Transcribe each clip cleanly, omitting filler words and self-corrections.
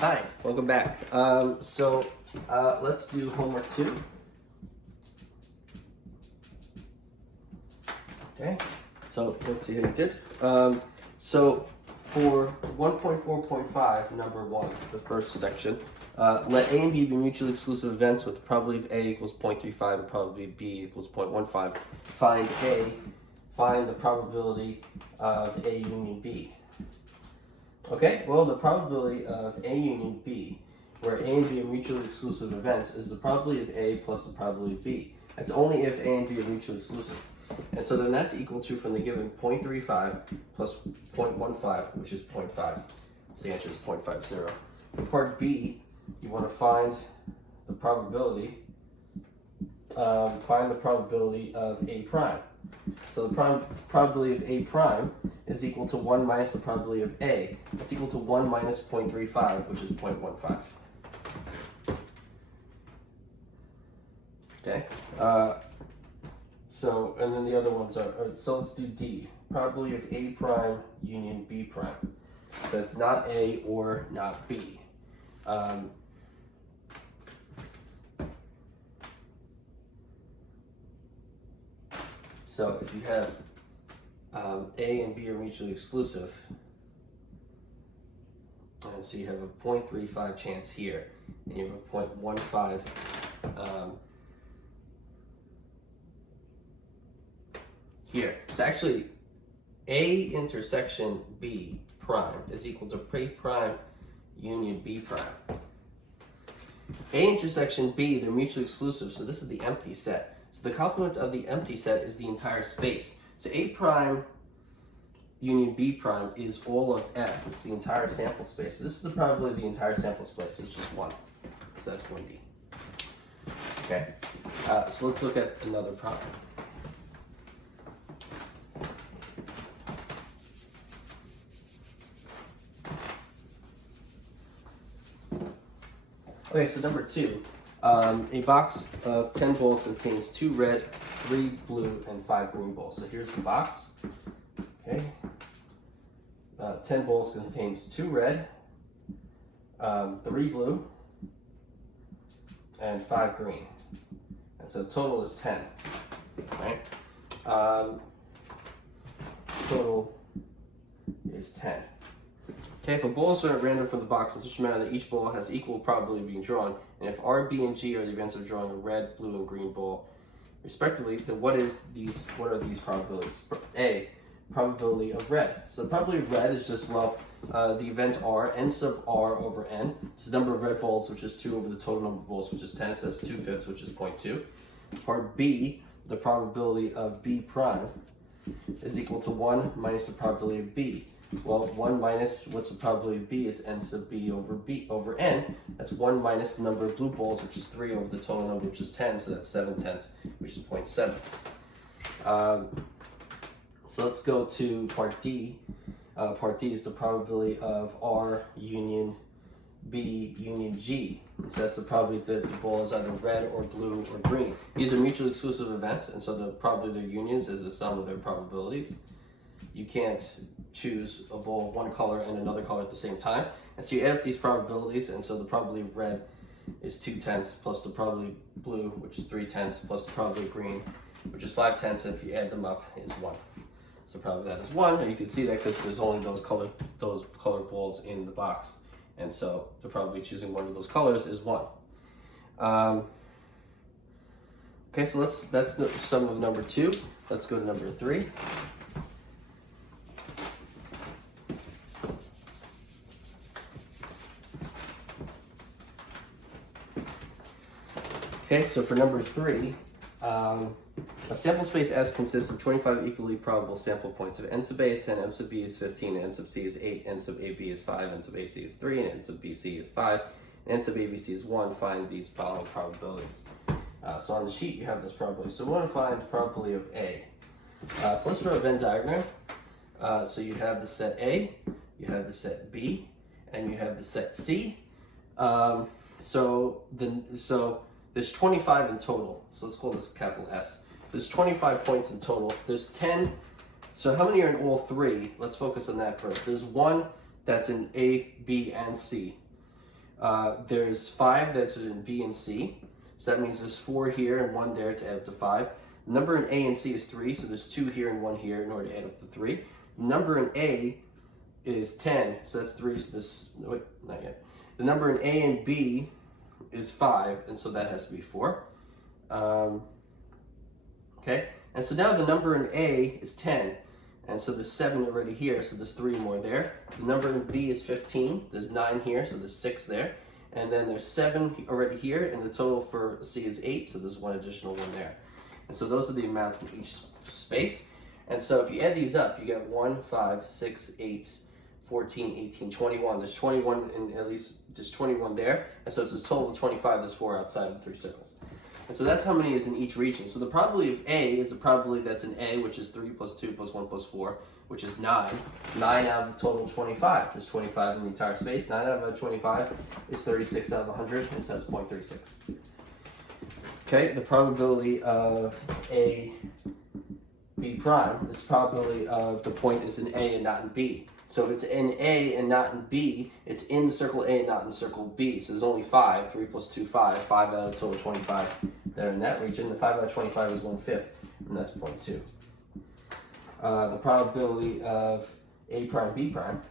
Hi, welcome back. Let's do homework 2. Okay, so let's see how you did. So for 1.4.5, number 1, the first section, let A and B be mutually exclusive events with the probability of A equals 0.35 and probability of B equals 0.15. Find the probability of A union B. Okay, well, the probability of A union B, where A and B are mutually exclusive events, is the probability of A plus the probability of B. That's only if A and B are mutually exclusive. And so then that's equal to, from the given, 0.35 plus 0.15, which is 0.5. So the answer is 0.50. For part B, you want to find the probability of A prime. So the probability of A prime is equal to 1 minus the probability of A. That's equal to 1 minus 0.35, which is 0.15. Okay. And then the other ones are, so let's do D. Probability of A prime union B prime. So it's not A or not B. So if you have A and B are mutually exclusive, and so you have a 0.35 chance here, and you have a 0.15 here. So actually, A intersection B prime is equal to A prime union B prime. A intersection B, they're mutually exclusive, so this is the empty set. So the complement of the empty set is the entire space. So A prime union B prime is all of S. It's the entire sample space. So this is the probability of the entire sample space. It's just 1. So that's 1D. Okay. So let's look at another problem. Okay, so number 2. A box of 10 balls contains 2 red, 3 blue, and 5 green balls. So here's the box. Okay. 10 balls contains 2 red, 3 blue, and 5 green. And so total is 10. Right? Total is 10. Okay, if a balls are at random from the box in such a manner that each ball has equal probability of being drawn, and if R, B, and G are the events of drawing a red, blue, and green ball, respectively, then what are these probabilities? A, probability of red. So the probability of red is just, well, the event R, n sub R over n. It's the number of red balls, which is 2 over the total number of balls, which is 10, so that's 2/5, which is 0.2. Part B, the probability of B prime is equal to 1 minus the probability of B. Well, 1 minus, what's the probability of B? It's n sub B over n. That's 1 minus the number of blue balls, which is 3 over the total number, which is 10, so that's 7/10, which is 0.7. So let's go to part D. Part D is the probability of R union B union G. So that's the probability that the ball is either red or blue or green. These are mutually exclusive events, and so the probability of their unions is the sum of their probabilities. You can't choose a ball of one color and another color at the same time. And so you add up these probabilities, and so the probability of red is 2/10 plus the probability of blue, which is 3/10, plus the probability of green, which is 5/10, and if you add them up, it's 1. So probably that is 1, and you can see that because there's only those colored balls in the box. And so the probability of choosing one of those colors is 1. Okay, so that's the sum of number 2. Let's go to number 3. Okay, so for number 3, a sample space S consists of 25 equally probable sample points. If n sub A is 10, n sub B is 15, n sub C is 8, n sub AB is 5, n sub AC is 3, and n sub BC is 5, and n sub ABC is 1, find these following probabilities. So on the sheet you have this probability. So we want to find the probability of A. So let's draw a Venn diagram. So you have the set A, you have the set B, and you have the set C. So there's 25 in total. So let's call this capital S. There's 25 points in total. There's 10. So how many are in all 3? Let's focus on that first. There's 1 that's in A, B, and C. There's 5 that's in B and C. So that means there's 4 here and 1 there to add up to 5. The number in A and C is 3, so there's 2 here and 1 here in order to add up to 3. The number in A is 10, so that's 3, so this, wait, not yet. The number in A and B is 5, and so that has to be 4. Okay, and so now the number in A is 10, and so there's 7 already here, so there's 3 more there. The number in B is 15, there's 9 here, so there's 6 there. And then there's 7 already here, and the total for C is 8, so there's 1 additional one there. And so those are the amounts in each space. And so if you add these up, you get 1, 5, 6, 8, 14, 18, 21. There's 21 in at least, there's 21 there. And so if there's a total of 25, there's 4 outside of the 3 circles. And so that's how many is in each region. So the probability of A is the probability that's in A, which is 3 plus 2 plus 1 plus 4, which is 9. 9 out of the total 25. There's 25 in the entire space. 9 out of 25 is 36 out of 100, and so that's 0.36. Okay, the probability of A, B prime, this probability of the point is in A and not in B. So if it's in A and not in B, it's in circle A and not in circle B. So there's only 5. 3 plus 2, 5. 5 out of the total 25 that are in that region. The 5 out of 25 is 1/5, and that's 0.2. The probability of A prime, B prime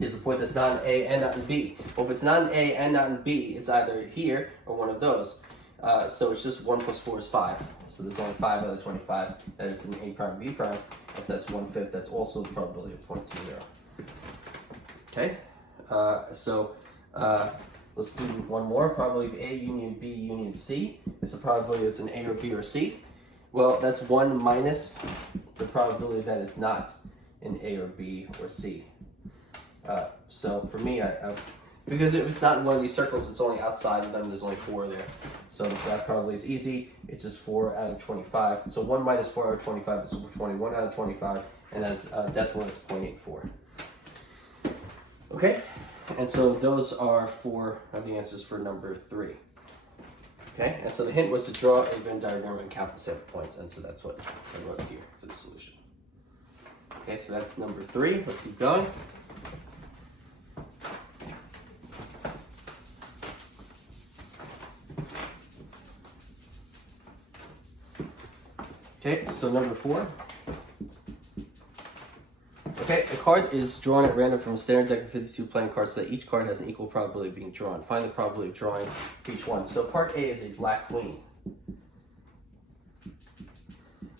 is the point that's not in A and not in B. Well, if it's not in A and not in B, it's either here or one of those. So it's just 1 plus 4 is 5. So there's only 5 out of 25 that is in A prime, B prime. And so that's 1/5. That's also the probability of 0.20. Okay, let's do one more. Probability of A union B union C. It's a probability it's in A or B or C. Well, that's 1 minus the probability that it's not in A or B or C. So for me, because if it's not in one of these circles, it's only outside of them. There's only 4 there. So that probably is easy. It's just 4 out of 25. So 1 minus 4 out of 25 is 21 out of 25. And as decimal, it's 0.84. Okay, and so those are 4 of the answers for number 3. Okay, and so the hint was to draw a Venn diagram and count the sample points, and so that's what I wrote here for the solution. Okay, so that's number 3. Let's keep going. Okay, so number 4. Okay, a card is drawn at random from a standard deck of 52 playing cards so that each card has an equal probability of being drawn. Find the probability of drawing each one. So part A is a black queen.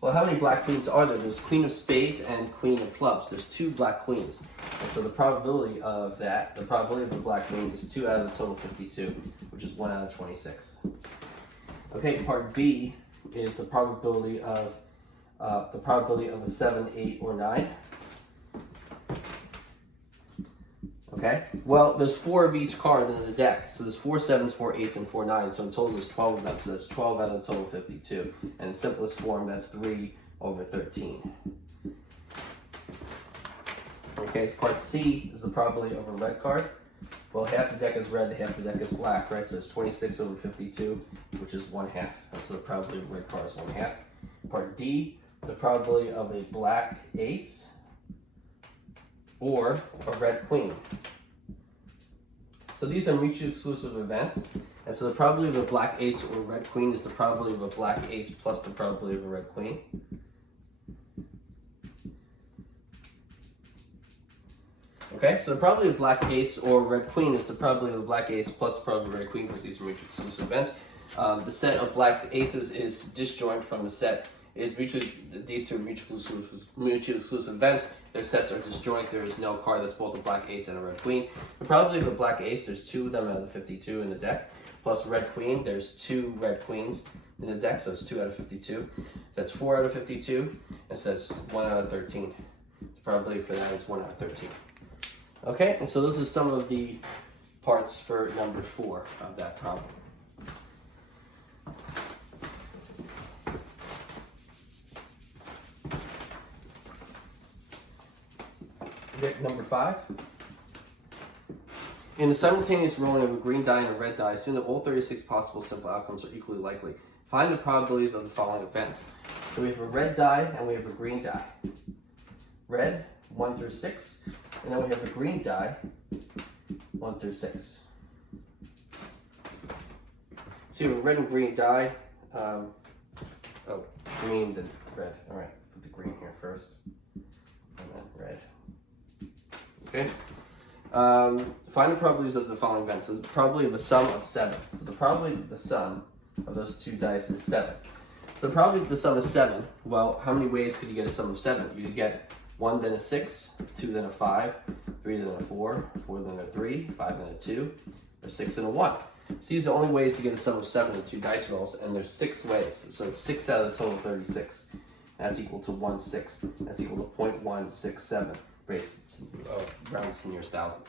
Well, how many black queens are there? There's queen of spades and queen of clubs. There's 2 black queens. And so the probability of that, the probability of a black queen is 2 out of the total 52, which is 1 out of 26. Okay, part B is the probability of a 7, 8, or 9. Okay, well, there's 4 of each card in the deck. So there's 4 7s, 4 8s, and 4 9s. So in total, there's 12 of them. So that's 12 out of the total 52. And in simplest form, that's 3 over 13. Okay, part C is the probability of a red card. Well, half the deck is red, half the deck is black, right? So it's 26 over 52, which is 1/2. So the probability of a red card is 1/2. Part D, the probability of a black ace or a red queen. So these are mutually exclusive events. And so the probability of a black ace or a red queen is the probability of a black ace plus the probability of a red queen. Okay, so the probability of black ace or red queen is the probability of a black ace plus the probability of red queen because these are mutually exclusive events. The set of black aces is disjoint from the set. These two are mutually exclusive events. Their sets are disjoint. There is no card that's both a black ace and a red queen. The probability of a black ace, there's 2 of them out of the 52 in the deck. Plus red queen, there's 2 red queens in the deck, so it's 2 out of 52. That's 4 out of 52, and so that's 1 out of 13. The probability for that is 1 out of 13. Okay, and so those are some of the parts for number 4 of that problem. Okay, number 5. In the simultaneous rolling of a green die and a red die, assume that all 36 possible simple outcomes are equally likely. Find the probabilities of the following events. So we have a red die and we have a green die. Red, 1 through 6. And then we have a green die, 1 through 6. So you have a red and green die. Green, then red. All right, put the green here first, and then red. Okay. Find the probabilities of the following events. So the probability of a sum of 7. So the probability of the sum of those two dice is 7. So the probability of the sum is 7. Well, how many ways could you get a sum of 7? You could get 1 then a 6, 2 then a 5, 3 then a 4, 4 then a 3, 5 then a 2, or 6 then a 1. So these are the only ways to get a sum of 7 in 2 dice rolls, and there's 6 ways. So it's 6 out of the total 36. That's equal to 1/6. That's equal to 0.167, based rounds to nearest thousand.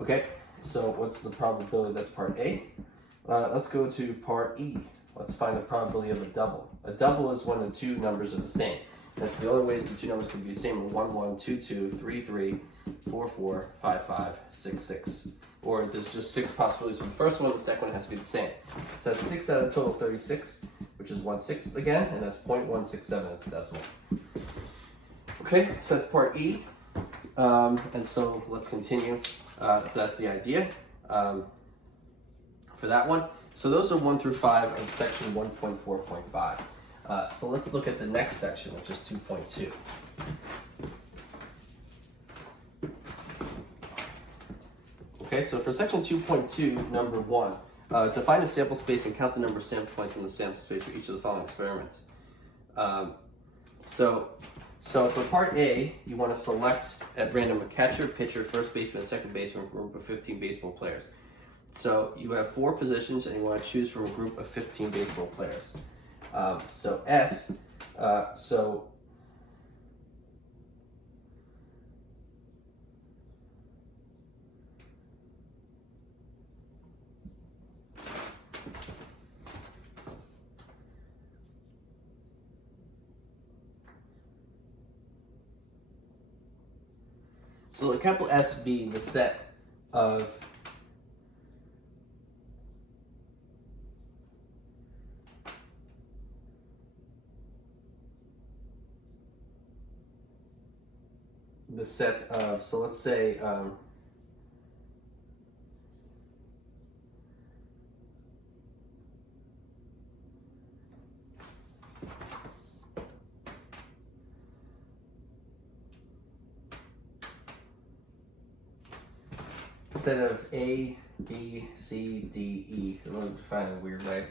Okay, so what's the probability? That's part A. Let's go to part E. Let's find the probability of a double. A double is when the two numbers are the same. That's the only ways the two numbers can be the same: 1, 1, 2, 2, 3, 3, 4, 4, 5, 5, 6, 6. Or there's just 6 possibilities for the first one, the second one has to be the same. So that's 6 out of the total 36, which is 1/6 again, and that's 0.167 as a decimal. Okay, so that's part E. And so let's continue. So that's the idea for that one. So those are 1 through 5 of section 1.4.5. So let's look at the next section, which is 2.2. Okay, so for section 2.2, number 1, to find a sample space and count the number of sample points in the sample space for each of the following experiments. So for part A, you want to select at random a catcher, pitcher, first baseman, and second baseman from a group of 15 baseball players. So you have 4 positions, and you want to choose from a group of 15 baseball players. So S, so the capital S being the set of so let's say set of A, B, C, D, E. I'm going to define it in a weird way,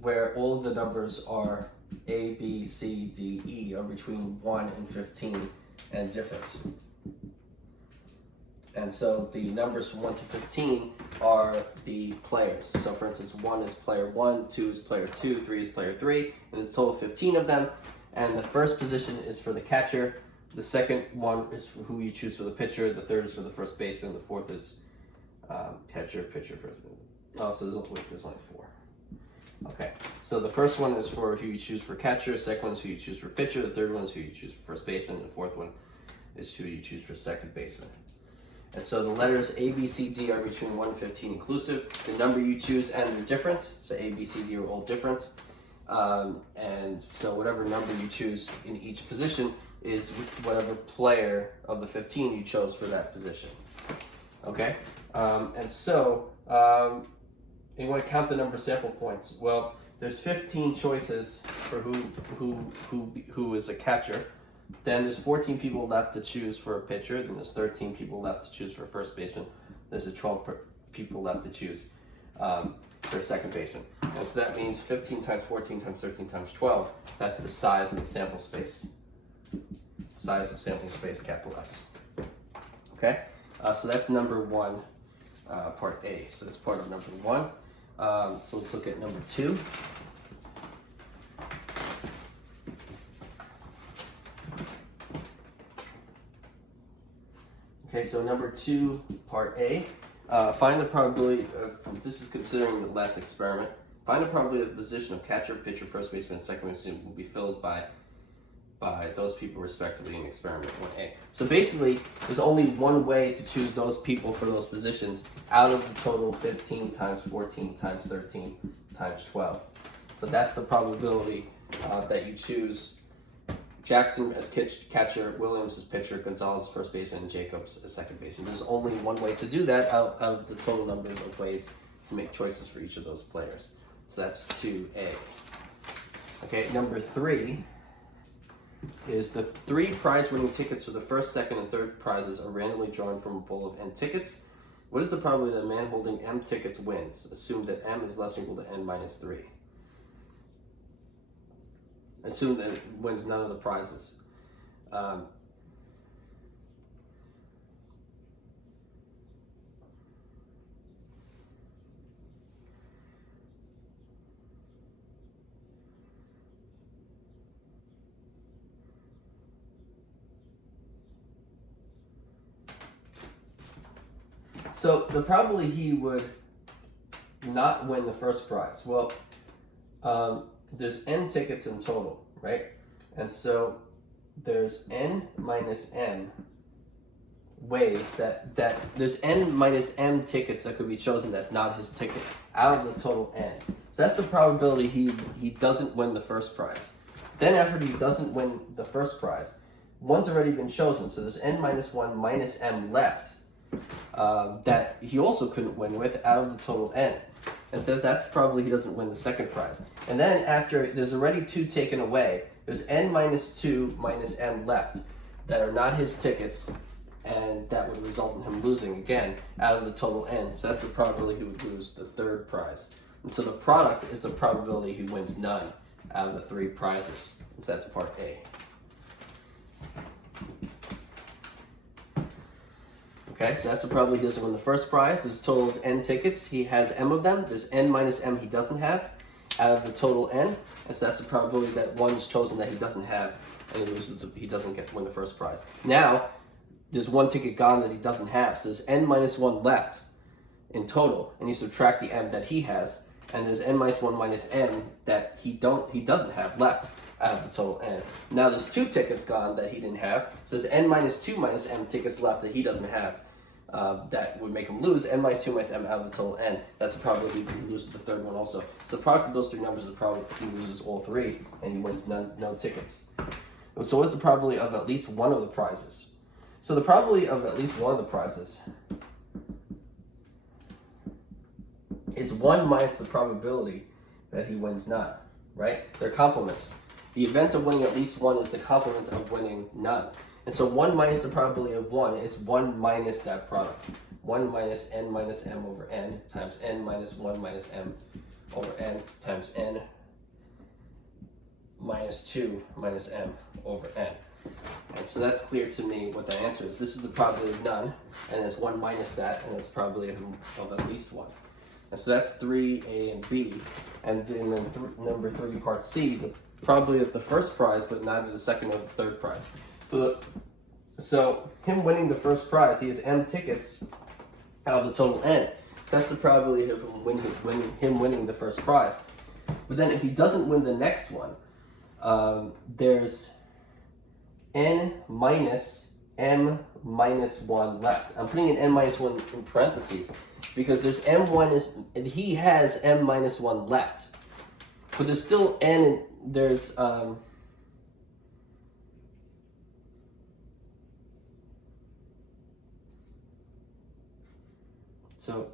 where all of the numbers are A, B, C, D, E are between 1 and 15 and different. And so the numbers from 1 to 15 are the players. So for instance, 1 is player 1, 2 is player 2, 3 is player 3, and there's a total of 15 of them. And the first position is for the catcher. The second one is for who you choose for the pitcher. The third is for the first baseman. The fourth is catcher, pitcher, first baseman. Oh, so there's only 4. Okay, so the first one is for who you choose for catcher. The second one is who you choose for pitcher. The third one is who you choose for first baseman. And the fourth one is who you choose for second baseman. And so the letters A, B, C, D are between 1 and 15 inclusive. The number you choose and they're different. So A, B, C, D are all different. And so whatever number you choose in each position is whatever player of the 15 you chose for that position. Okay? And so you want to count the number of sample points. Well, there's 15 choices for who is a catcher. Then there's 14 people left to choose for a pitcher. Then there's 13 people left to choose for a first baseman. There's 12 people left to choose for a second baseman. And so that means 15 times 14 times 13 times 12. That's the size of the sample space. Size of sample space, capital S. Okay? So that's number 1, part A. So that's part of number 1. So let's look at number 2. Okay, so number 2, part A. Find the probability of, this is considering the last experiment, find the probability of the position of catcher, pitcher, first baseman, and second baseman will be filled by those people respectively in experiment 1A. So basically, there's only one way to choose those people for those positions out of the total 15 times 14 times 13 times 12. So that's the probability that you choose Jackson as catcher, Williams as pitcher, Gonzalez as first baseman, and Jacobs as second baseman. There's only one way to do that out of the total number of ways to make choices for each of those players. So that's 2A. Okay, number 3 is the 3 prize-winning tickets for the first, second, and third prizes are randomly drawn from a pool of N tickets. What is the probability that a man holding M tickets wins? Assume that M is less or equal to N minus 3. Assume that it wins none of the prizes. So the probability he would not win the first prize. Well, there's N tickets in total, right? And so there's N minus M ways that there's N minus M tickets that could be chosen that's not his ticket out of the total N. So that's the probability he doesn't win the first prize. Then after he doesn't win the first prize, one's already been chosen. So there's N minus 1 minus M left that he also couldn't win with out of the total N. And so that's probably he doesn't win the second prize. And then after there's already 2 taken away, there's N minus 2 minus M left that are not his tickets, and that would result in him losing again out of the total N. So that's the probability he would lose the third prize. And so the product is the probability he wins none out of the 3 prizes. And so that's part A. Okay, so that's the probability he doesn't win the first prize. There's a total of N tickets. He has M of them. There's N minus M he doesn't have out of the total N. And so that's the probability that one's chosen that he doesn't have, and he doesn't win the first prize. Now, there's 1 ticket gone that he doesn't have. So there's N minus 1 left in total, and you subtract the M that he has, and there's N minus 1 minus M that he doesn't have left out of the total N. Now there's 2 tickets gone that he didn't have. So there's N minus 2 minus M tickets left that he doesn't have. That would make him lose N minus 2 minus M out of the total N. That's the probability he loses the third one also. So the product of those 3 numbers is the probability he loses all 3 and he wins no tickets. So what's the probability of at least one of the prizes? So the probability of at least one of the prizes is 1 minus the probability that he wins none, right? They're complements. The event of winning at least one is the complement of winning none. And so 1 minus the probability of 1 is 1 minus that product. 1 minus N minus M over N times N minus 1 minus M over N times N minus 2 minus M over N. And so that's clear to me what that answer is. This is the probability of none, and it's 1 minus that, and it's probability of at least 1. And so that's 3A and B. And then number 3, part C, the probability of the first prize, but neither the second or the third prize. So him winning the first prize, he has M tickets out of the total N. That's the probability of him winning the first prize. But then if he doesn't win the next one, there's N minus M minus 1 left. I'm putting an N minus 1 in parentheses because there's M1 and he has M minus 1 left. But there's still N and there's so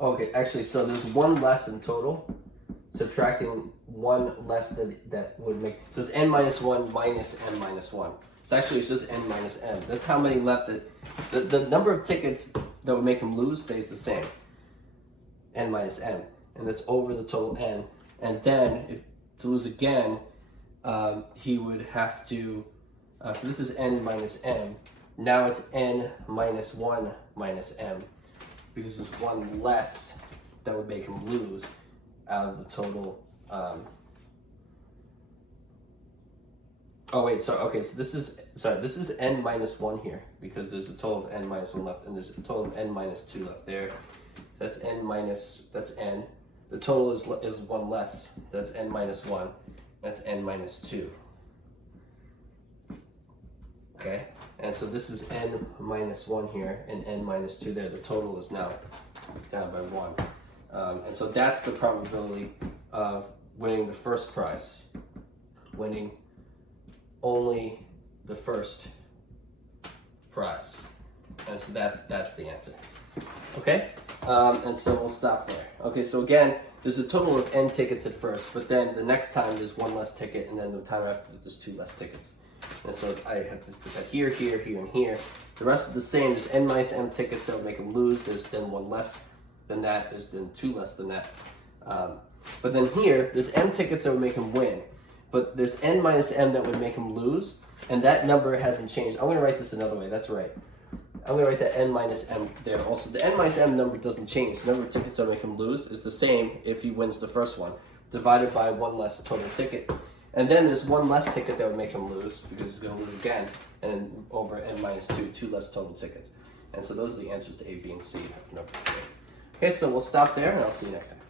okay, actually, so there's 1 less in total. Subtracting 1 less that would make, so it's N minus 1 minus M minus 1. So actually it's just N minus M. That's how many left that, the number of tickets that would make him lose stays the same. N minus M. And that's over the total N. And then, if to lose again, he would have to, so this is N minus M. Now it's N minus 1 minus M. Because there's 1 less that would make him lose out of the total. Oh wait, so okay, so this is n minus 1 here, because there's a total of n minus 1 left, and there's a total of n minus 2 left there. That's n. The total is 1 less. That's n minus 1. That's n minus 2. Okay, and so this is n minus 1 here, and n minus 2 there. The total is now down by 1. And so that's the probability of winning the first prize. Winning only the first prize. And so that's the answer. Okay? And so we'll stop there. Okay, so again, there's a total of n tickets at first, but then the next time there's 1 less ticket, and then the time after that there's 2 less tickets. And so I have to put that here, here, here, and here. The rest is the same. There's n minus n tickets that would make them lose. There's then 1 less than that. There's then 2 less than that. But then here, there's m tickets that would make him win. But there's n minus m that would make him lose, and that number hasn't changed. I'm going to write this another way. That's right. I'm going to write that n minus m there. Also, the n minus m number doesn't change. The number of tickets that would make him lose is the same if he wins the first one, divided by 1 less total ticket. And then there's 1 less ticket that would make him lose, because he's going to lose again, and then over n minus 2 less total tickets. And so those are the answers to A, B, and C. Okay, so we'll stop there, and I'll see you next time.